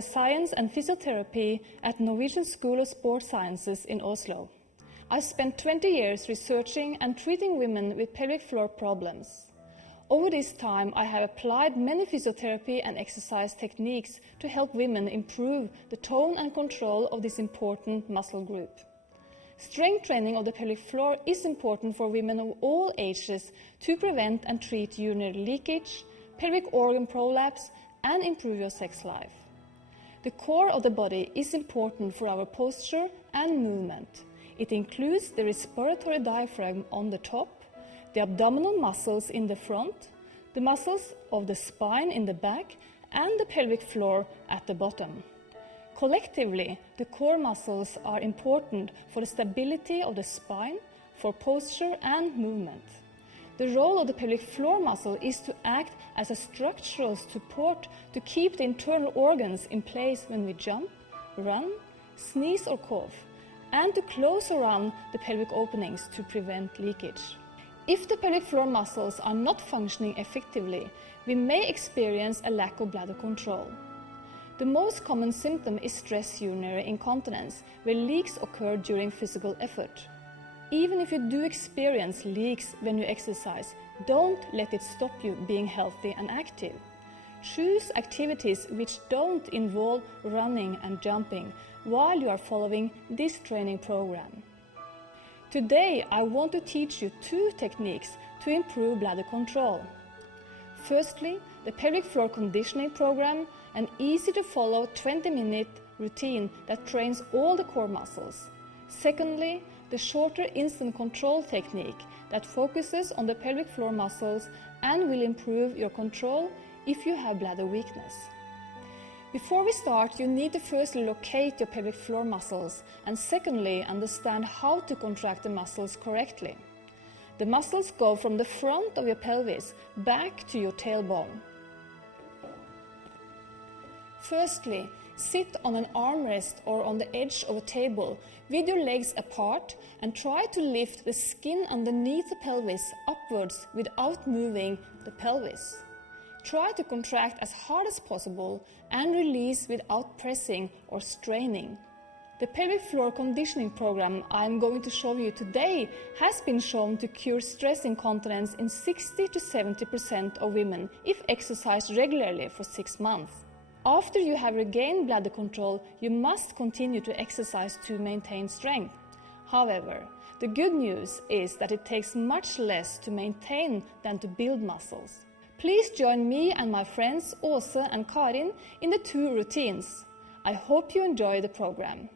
exercise science and physiotherapy at Norwegian School of Sports Sciences in Oslo. I spent 20 years researching and treating women with pelvic floor problems. Over this time, I have applied many physiotherapy and exercise techniques to help women improve the tone and control of this important muscle group. Strength training of the pelvic floor is important for women of all ages to prevent and treat urinary leakage, pelvic organ prolapse, and improve your sex life. The core of the body is important for our posture and movement. It includes the respiratory diaphragm on the top, the abdominal muscles in the front, the muscles of the spine in the back, and the pelvic floor at the bottom. Collectively, the core muscles are important for the stability of the spine, for posture and movement. The role of the pelvic floor muscle is to act as a structural support to keep the internal organs in place when we jump, run, sneeze or cough, and to close around the pelvic openings to prevent leakage. If the pelvic floor muscles are not functioning effectively, we may experience a lack of bladder control. The most common symptom is stress urinary incontinence, where leaks occur during physical effort. Even if you do experience leaks when you exercise, don't let it stop you being healthy and active. Choose activities which don't involve running and jumping while you are following this training program. Today, I want to teach you 2 techniques to improve bladder control. Firstly, the pelvic floor conditioning program, an easy-to-follow 20-minute routine that trains all the core muscles. Secondly, the shorter instant control technique that focuses on the pelvic floor muscles and will improve your control if you have bladder weakness. Before we start, you need to firstly locate your pelvic floor muscles and secondly understand how to contract the muscles correctly. The muscles go from the front of your pelvis back to your tailbone. Firstly, sit on an armrest or on the edge of a table with your legs apart and try to lift the skin underneath the pelvis upwards without moving the pelvis. Try to contract as hard as possible and release without pressing or straining. The pelvic floor conditioning program I am going to show you today has been shown to cure stress incontinence in 60 to 70% of women if exercised regularly for 6 months. After you have regained bladder control, you must continue to exercise to maintain strength. However, the good news is that it takes much less to maintain than to build muscles. Please join me and my friends Åse and Karin in the 2 routines. I hope you enjoy the program.